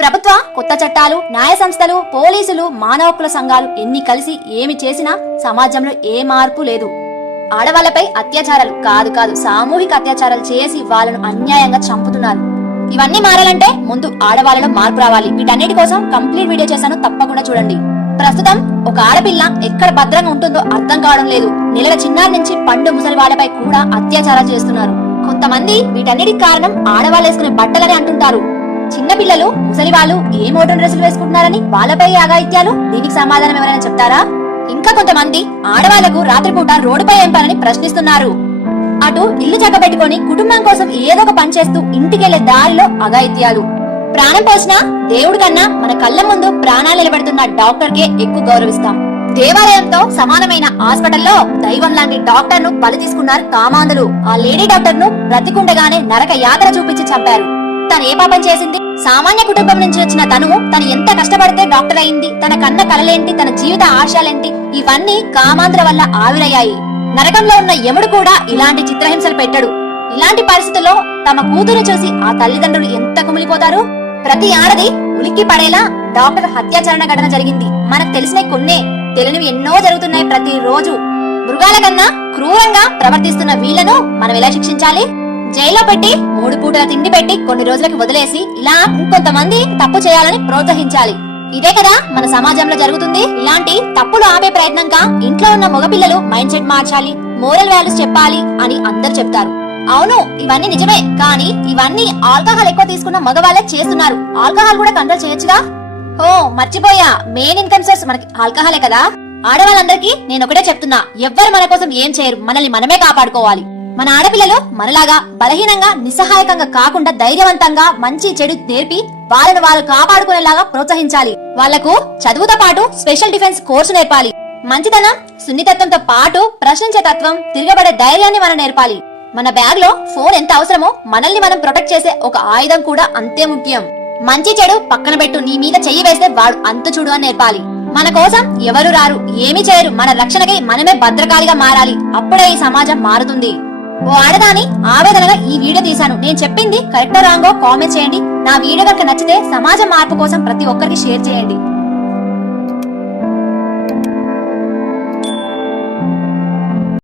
ప్రభుత్వ కొత్త చట్టాలు, న్యాయ సంస్థలు, పోలీసులు, మానవ హక్కుల సంఘాలు ఎన్ని కలిసి ఏమి చేసినా సమాజంలో ఏ మార్పు లేదు. ఆడవాళ్లపై అత్యాచారాలు కాదు సామూహిక అత్యాచారాలు చేసి వాళ్ళను అన్యాయంగా చంపుతున్నారు. ఇవన్నీ మారాలంటే ముందు ఆడవాళ్ళలో మార్పు రావాలి. వీటన్నిటి కోసం కంప్లీట్ వీడియో చేశాను, తప్పకుండా చూడండి. ప్రస్తుతం ఒక ఆడపిల్ల ఎక్కడ భద్రంగా ఉంటుందో అర్థం కావడం లేదు. నెలల చిన్నారి నుంచి పండు ముసలి వాళ్ళపై కూడా అత్యాచారాలు చేస్తున్నారు. కొంతమంది వీటన్నిటికి కారణం ఆడవాళ్ళు వేసుకునే బట్టలని అంటుంటారు. చిన్నపిల్లలు, ముసలి వాళ్ళు ఏ మోడర్న్ డ్రెస్సులు వేసుకుంటున్నారని వాళ్ళపై అఘాయిత్యాలు. దీనికి సమాధానం ఎవరైనా చెప్తారా? ఇంకా కొంతమంది ఆడవాళ్లకు రాత్రిపూట రోడ్డుపై ఏం పనని ప్రశ్నిస్తున్నారు. అటు ఇల్లు చక్కబెట్టుకుని కుటుంబం కోసం ఏదో ఒక పని చేస్తూ ఇంటికెళ్లే దారిలో అఘాయిత్యాలు. ప్రాణం పోసిన దేవుడి కన్నా మన కళ్ళ ముందు ప్రాణాలు నిలబెడుతున్న డాక్టర్ కే ఎక్కువ గౌరవిస్తాం. దేవాలయంతో సమానమైన హాస్పిటల్లో దైవం లాంటి డాక్టర్ ను బలి తీసుకున్నారు కామాంధులు. ఆ లేడీ డాక్టర్ ను బ్రతికుండగానే నరక యాత్ర చూపించి చంపారు. తను ఏ పాపం చేసింది? సామాన్య కుటుంబం నుంచి వచ్చిన తను ఎంత కష్టపడితే డాక్టర్ అయింది? తన కన్న కలలేంటి? తన జీవిత ఆశయాలేంటి? ఇవన్నీ కామాంధ్ర వల్ల ఆవిరయ్యాయి. నరకంలో ఉన్న యముడు కూడా ఇలాంటి చిత్రహింసలు పెట్టడు. ఇలాంటి పరిస్థితుల్లో తమ కూతురు చూసి ఆ తల్లిదండ్రులు ఎంత కుమిలిపోతారు. ప్రతి ఆడది ఉలిక్కి పడేలా డాక్టర్ హత్యాచరణ ఘటన జరిగింది. మనకు తెలిసిన కొన్నే, తెలియనివి ఎన్నో జరుగుతున్నాయి ప్రతి రోజు. మృగాల కన్నా క్రూరంగా ప్రవర్తిస్తున్న వీళ్లను మనం ఎలా శిక్షించాలి? జైల్లో పెట్టి 3 పూటల తిండి పెట్టి కొన్ని రోజులకి వదిలేసి ఇలా ఇంకొంతమంది తప్పు చేయాలని ప్రోత్సహించాలి. ఇదే కదా మన సమాజంలో జరుగుతుంది. ఇలాంటి తప్పులు ఆపే ప్రయత్నంగా ఇంట్లో ఉన్న మగపిల్లలు మైండ్ సెట్ మార్చాలి, మోరల్ వాల్యూస్ చెప్పాలి అని అందరు చెప్తారు. అవును, ఇవన్నీ నిజమే. కానీ ఇవన్నీ ఆల్కహాల్ ఎక్కువ తీసుకున్న మగవాళ్ళే చేస్తున్నారు. ఆల్కహాల్ కూడా కంట్రోల్ చేయొచ్చుగా. ఓ మర్చిపోయా, మెయిన్ ఇన్కమ్ సోర్స్ మనకి ఆల్కహాలే కదా. ఆడవాళ్ళందరికీ నేను ఒకటే చెప్తున్నా, ఎవ్వరు మన కోసం ఏం చేయరు, మనల్ని మనమే కాపాడుకోవాలి. మన ఆడపిల్లలు మనలాగా బలహీనంగా నిస్సహాయకంగా కాకుండా ధైర్యవంతంగా మంచి చెడు నేర్పి వాళ్ళను వాళ్ళు కాపాడుకునేలాగా ప్రోత్సహించాలి. వాళ్లకు చదువుతో పాటు స్పెషల్ డిఫెన్స్ కోర్సు నేర్పాలి. మంచితనం, సున్నితత్వంతో పాటు ప్రశ్నించే తత్వం, తిరగబడే ధైర్యాన్ని మనం నేర్పాలి. మన బ్యాగ్ లో ఫోన్ ఎంత అవసరమో మనల్ని మనం ప్రొటెక్ట్ చేసే ఒక ఆయుధం కూడా అంతే ముఖ్యం. మంచి చెడు పక్కన పెట్టు, నీ మీద చెయ్యి వేస్తే వాడు అంతు చూడు అని నేర్పాలి. మన కోసం ఎవరు రారు, ఏమీ చేయరు. మన రక్షణకై మనమే భద్రకాలిగా మారాలి. అప్పుడే ఈ సమాజం మారుతుంది. ఓ ఆడదాని ఆవేదనగా ఈ వీడియో తీశాను. నేను చెప్పింది కరెక్టో రాంగో కామెంట్ చేయండి. నా వీడియో కనుక నచ్చితే సమాజ మార్పు కోసం ప్రతి ఒక్కరికి షేర్ చేయండి.